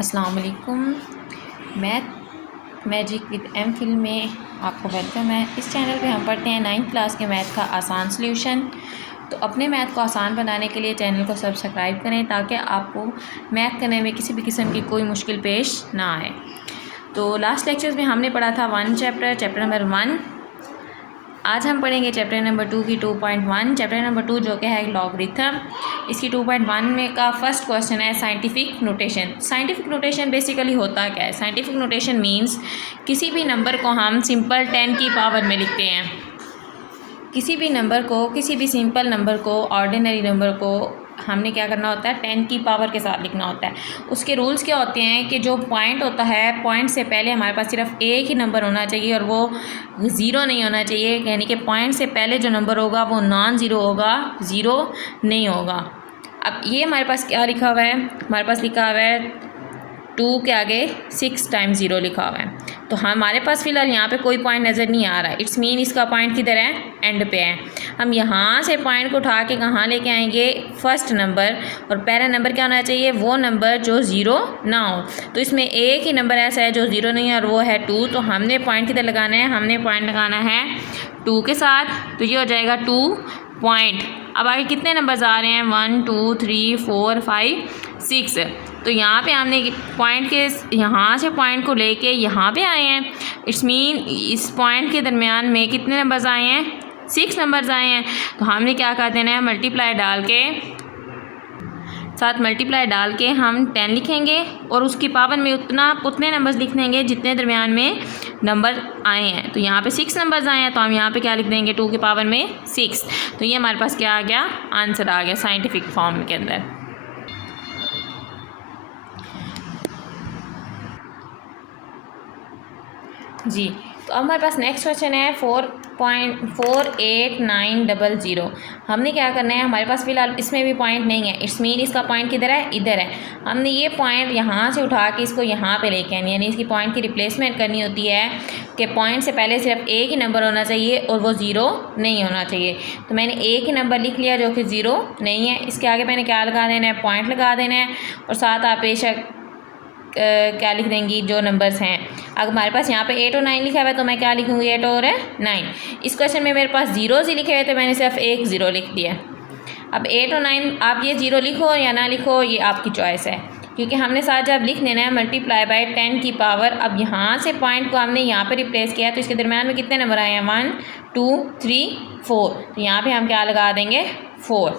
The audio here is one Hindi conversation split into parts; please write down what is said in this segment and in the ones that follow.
अस्सलाम वालेकुम। Math magic with M Phil में आपको वेलकम है। इस चैनल पे हम पढ़ते हैं 9th क्लास के मैथ का आसान सॉल्यूशन। तो अपने मैथ को आसान बनाने के लिए चैनल को सब्सक्राइब करें ताकि आपको मैथ करने में किसी भी किस्म की कोई मुश्किल पेश ना आए। तो लास्ट लेक्चर्स में हमने पढ़ा था चैप्टर नंबर 1। आज हम पढ़ेंगे चैप्टर नंबर 2 की 2.1। चैप्टर नंबर 2 जो कि है लॉगरिथम। इसकी 2.1 में का फर्स्ट क्वेश्चन है scientific notation. Scientific notation basically होता क्या है? साइंटिफिक नोटेशन मींस किसी भी नंबर को हम सिंपल 10 की पावर में लिखते हैं। किसी भी सिंपल नंबर को, ऑर्डिनरी नंबर को हमने क्या करना होता है? 10 की पावर के साथ लिखना होता है। उसके रूल्स क्या होते हैं कि जो पॉइंट होता है, पॉइंट से पहले हमारे पास सिर्फ एक ही नंबर होना चाहिए और वो ज़ीरो नहीं होना चाहिए। यानी कि पॉइंट से पहले जो नंबर होगा वो नॉन ज़ीरो होगा, ज़ीरो नहीं होगा। अब ये हमारे पास क्या लिखा हुआ है? हमारे पास लिखा हुआ है 2 के आगे 6 टाइम्स 0 लिखा हुआ है। तो हमारे पास फ़िलहाल यहाँ पे कोई पॉइंट नज़र नहीं आ रहा है। इट्स मीन इसका पॉइंट किधर है? एंड पे है। हम यहाँ से पॉइंट को उठा के कहाँ लेके आएंगे? First number. और पहला नंबर क्या होना चाहिए? वो नंबर जो ज़ीरो ना हो। तो इसमें एक ही नंबर ऐसा है जो ज़ीरो नहीं है और वो है 2। तो हमने पॉइंट किधर लगाना है? हमने पॉइंट लगाना है 2 के साथ। तो ये हो जाएगा 2 पॉइंट। अब आगे कितने नंबर्स आ रहे हैं? 1 2 3 4 5 6। तो यहाँ पे हमने पॉइंट के यहाँ से पॉइंट को लेके यहाँ पे आए हैं। इट्स मीन इस पॉइंट के दरमियान में कितने नंबर्स आए हैं? 6 नंबर्स आए हैं। तो हमने क्या कर देना है? मल्टीप्लाई डाल के हम 10 लिखेंगे और उसकी पावर में उतने नंबर्स लिख देंगे जितने दरमियान में नंबर आए हैं। तो यहाँ पे 6 नंबर्स आए हैं तो हम यहाँ पे क्या लिख देंगे? 2 की पावर में 6। तो ये हमारे पास क्या आ गया? आंसर आ गया साइंटिफिक फॉर्म के अंदर। जी, तो अब हमारे पास नेक्स्ट क्वेश्चन है 4.48900। हमने क्या करना है? हमारे पास फ़िलहाल इसमें भी पॉइंट नहीं है। इट्स मीन इसका पॉइंट किधर है? इधर है। हमने ये पॉइंट यहाँ से उठा के इसको यहाँ पे लेके आनी, यानी इसकी पॉइंट की रिप्लेसमेंट करनी होती है कि पॉइंट से पहले सिर्फ एक ही नंबर होना चाहिए और वो ज़ीरो नहीं होना चाहिए। तो मैंने एक ही नंबर लिख लिया जो कि ज़ीरो नहीं है। इसके आगे मैंने क्या लगा देना है? पॉइंट लगा देना है और साथ आप बेशक क्या लिख देंगी? जो नंबर्स हैं। अगर हमारे पास यहाँ पे 8 और 9 लिखा हुआ है तो मैं क्या लिखूँगी? 8 और 9। इस क्वेश्चन में मेरे पास ज़ीरोज़ ही लिखे हुए थे, मैंने सिर्फ एक ज़ीरो लिख दिया। अब 8 और 9 आप ये ज़ीरो लिखो या ना लिखो, ये आपकी चॉइस है, क्योंकि हमने साथ जब लिख देना है मल्टीप्लाई बाय 10 की पावर। अब यहाँ से पॉइंट को हमने यहाँ पर रिप्लेस किया तो इसके दरम्यान में कितने नंबर आए हैं? 1 2 3 4। तो यहाँ पर हम क्या लगा देंगे? 4।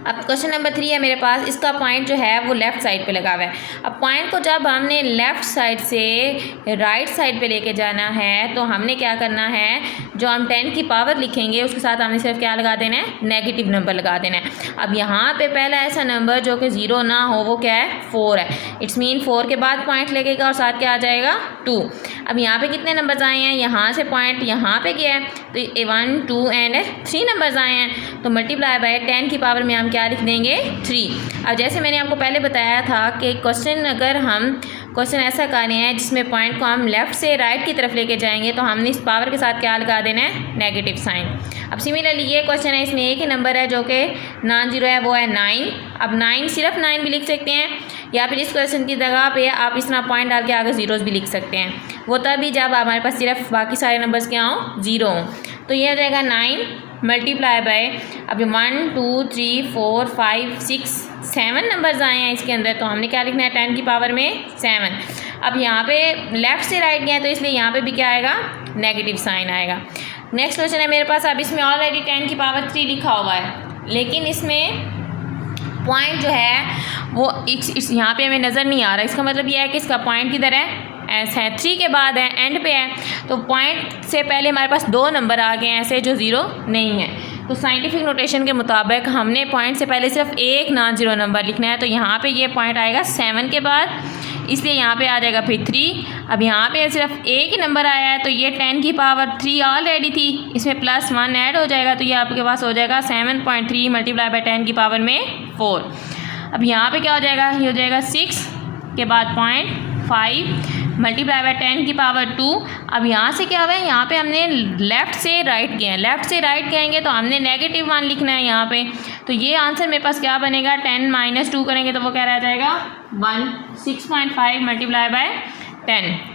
अब क्वेश्चन नंबर 3 है मेरे पास। इसका पॉइंट जो है वो लेफ़्ट साइड पे लगा हुआ है। अब पॉइंट को जब हमने लेफ़्ट साइड से राइट साइड पे लेके जाना है तो हमने क्या करना है? जो हम 10 की पावर लिखेंगे उसके साथ हमने सिर्फ क्या लगा देना है? नेगेटिव नंबर लगा देना है। अब यहाँ पे पहला ऐसा नंबर जो कि ज़ीरो ना हो वो क्या है? 4 है। इट्स मीन 4 के बाद पॉइंट लगेगा और साथ क्या आ जाएगा? 2। अब यहाँ पे कितने नंबर्स आए हैं? यहाँ से पॉइंट यहाँ पे गया है तो 1 2 एंड 3 नंबर्स आए हैं। तो मल्टीप्लाई बाय 10 की पावर में हम क्या लिख देंगे? 3। अब जैसे मैंने आपको पहले बताया था कि क्वेश्चन ऐसा कर रहे हैं जिसमें पॉइंट को हम लेफ़्ट से राइट की तरफ लेके जाएंगे तो हमने इस पावर के साथ क्या लगा देना है? Negative sign. अब सिमिलरली ये क्वेश्चन है, इसमें एक ही नंबर है जो कि नॉन ज़ीरो है, वो है 9। अब 9 सिर्फ 9 भी लिख सकते हैं या फिर इस क्वेश्चन की जगह पे आप इस तरह पॉइंट डाल के आगे ज़ीरोज़ भी लिख सकते हैं। वो तभी जब हमारे पास सिर्फ बाकी सारे नंबर्स क्या हों? ज़ीरो हों। तो ये हो जाएगा 9 मल्टीप्लाई बाय, अभी 1 2 3 4 5 6 7 नंबर्स आए हैं इसके अंदर। तो हमने क्या लिखना है? 10 की पावर में 7। अब यहाँ पे लेफ़्ट से राइट गया तो इसलिए यहाँ पे भी क्या आएगा? नेगेटिव साइन आएगा। नेक्स्ट क्वेश्चन है मेरे पास। अब इसमें ऑलरेडी 10 की पावर 3 लिखा हुआ है, लेकिन इसमें पॉइंट जो है वो इस यहाँ पे हमें नज़र नहीं आ रहा। इसका मतलब ये है कि इसका पॉइंट किधर है? ऐसा है, 3 के बाद है, एंड पे है। तो पॉइंट से पहले हमारे पास 2 नंबर आ गए हैं ऐसे जो ज़ीरो नहीं है। तो साइंटिफिक नोटेशन के मुताबिक हमने पॉइंट से पहले सिर्फ एक नॉन ज़ीरो नंबर लिखना है। तो यहाँ पे ये पॉइंट आएगा 7 के बाद, इसलिए यहाँ पे आ जाएगा फिर 3। अब यहाँ पे सिर्फ एक ही नंबर आया है तो ये 10 की पावर 3 ऑलरेडी थी, इसमें +1 ऐड हो जाएगा तो ये आपके पास हो जाएगा 7.3 मल्टीप्लाई बाय 10 की पावर में 4। अब यहाँ पे क्या हो जाएगा? ये हो जाएगा 6 के बाद 0.5 मल्टीप्लाई बाय 10 की पावर 2। अब यहाँ से क्या हुआ है, यहाँ पे हमने लेफ़्ट से राइट किया है, लेफ़्ट से राइट कहेंगे तो हमने -1 लिखना है यहाँ पे। तो ये आंसर मेरे पास क्या बनेगा, 10 - 2 करेंगे तो वो क्या रह जाएगा 1, 6.5 मल्टीप्लाई बाय 10।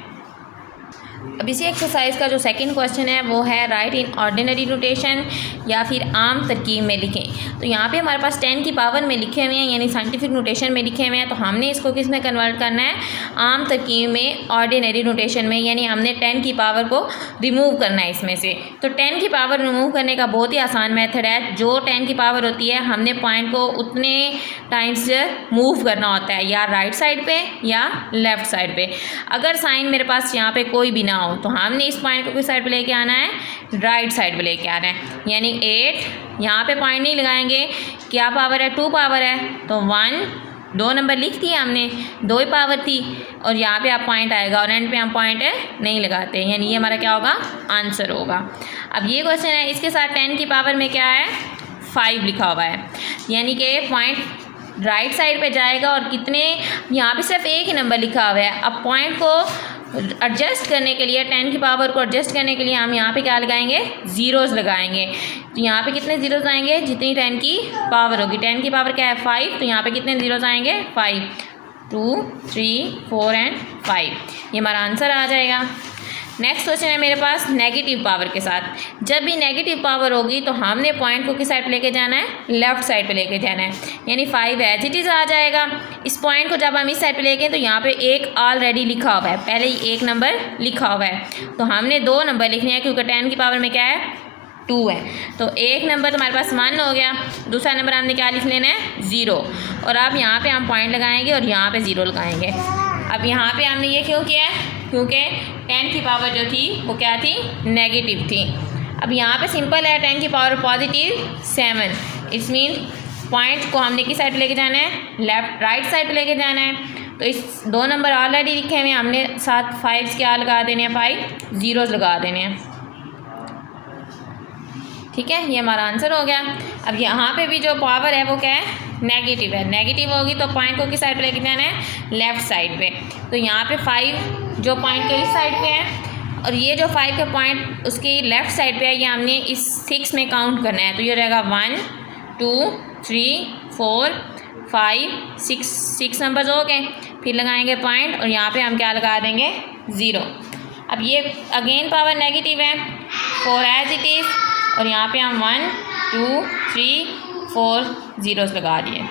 अब इसी एक्सरसाइज का जो सेकंड क्वेश्चन है वो है राइट इन ऑर्डिनरी नोटेशन, या फिर आम तरकीब में लिखें। तो यहाँ पे हमारे पास 10 की पावर में लिखे हुए हैं, यानी साइंटिफिक नोटेशन में लिखे हुए हैं। तो हमने इसको किस में कन्वर्ट करना है, आम तरकीब में, ऑर्डिनरी नोटेशन में, यानी हमने 10 की पावर को रिमूव करना है इसमें से। तो 10 की पावर रिमूव करने का बहुत ही आसान मेथड है। जो 10 की पावर होती है हमने पॉइंट को उतने टाइम्स मूव करना होता है, या राइट साइड पे या लेफ़्ट साइड पे। अगर साइन मेरे पास यहाँ पे कोई भी ना हो तो हमने इस पॉइंट को किस साइड पे लेके आना है, राइट साइड पे लेके आना है। यानी 8 यहाँ पे पॉइंट नहीं लगाएंगे, क्या पावर है, 2 पावर है, तो 1, 2 नंबर लिख दिए हमने, 2 ही पावर थी, और यहाँ पे आप पॉइंट आएगा और एंड पे हम पॉइंट नहीं लगाते, यानी ये हमारा क्या होगा, आंसर होगा। अब ये क्वेश्चन है, इसके साथ 10 की पावर में क्या है, 5 लिखा हुआ है, यानी कि पॉइंट राइट साइड पे जाएगा और कितने, यहाँ पे सिर्फ एक ही नंबर लिखा हुआ है। अब पॉइंट को एडजस्ट करने के लिए, 10 की पावर को एडजस्ट करने के लिए हम यहाँ पे क्या लगाएंगे, ज़ीरोज़ लगाएंगे। तो यहाँ पे कितने ज़ीरोज़ आएंगे, जितनी 10 की पावर होगी। 10 की पावर क्या है 5, तो यहाँ पे कितने ज़ीरोज़ आएंगे 5, 2, 3, 4 एंड 5, ये हमारा आंसर आ जाएगा। नेक्स्ट क्वेश्चन है मेरे पास नेगेटिव पावर के साथ। जब भी नेगेटिव पावर होगी तो हमने पॉइंट को किस साइड पे लेके जाना है, लेफ़्ट साइड पे लेके जाना है, यानी 5 एज इट इज़ आ जाएगा। इस पॉइंट को जब हम इस साइड पे लेके, तो यहाँ पे एक ऑलरेडी लिखा हुआ है, पहले ही एक नंबर लिखा हुआ है, तो हमने 2 नंबर लिखने हैं, क्योंकि 10 की पावर में क्या है 2 है। तो एक नंबर तो हमारे पास 1 हो गया, दूसरा नंबर हमने क्या लिख लेना है 0, और अब यहाँ पे हम पॉइंट लगाएंगे और यहाँ पे 0 लगाएंगे। अब यहाँ पे हमने ये क्यों किया है, क्योंकि 10 की पावर जो थी वो क्या थी, नेगेटिव थी। अब यहाँ पे सिंपल है, 10 की power positive 7, it's mean point को हमने किस साइड पे लेके जाना है, लेफ्ट राइट साइड पे लेके जाना है। तो इस 2 नंबर ऑलरेडी लिखे हुए, हमने साथ 5 क्या लगा देने हैं, 5 ज़ीरोज़ लगा देने हैं, ठीक है, ये हमारा आंसर हो गया। अब यहाँ पे भी जो पावर है वो क्या है, नेगेटिव है, नेगेटिव होगी तो पॉइंट को किस साइड पे लेके जाना है, लेफ़्ट साइड पे। तो यहाँ पे 5 जो पॉइंट के इस साइड पे है, और ये जो 5 का पॉइंट उसकी लेफ़्ट साइड पे है, ये हमने इस 6 में काउंट करना है। तो ये रहेगा 1, 2, 3, 4, 5, 6 नंबर्स हो गए। फिर लगाएंगे पॉइंट और यहाँ पे हम क्या लगा देंगे 0। अब ये अगेन पावर नेगेटिव है, 4 एज इट इज़, और यहाँ पे हम 1, 2, 3, 4 ज़ीरोज़ लगा दिए।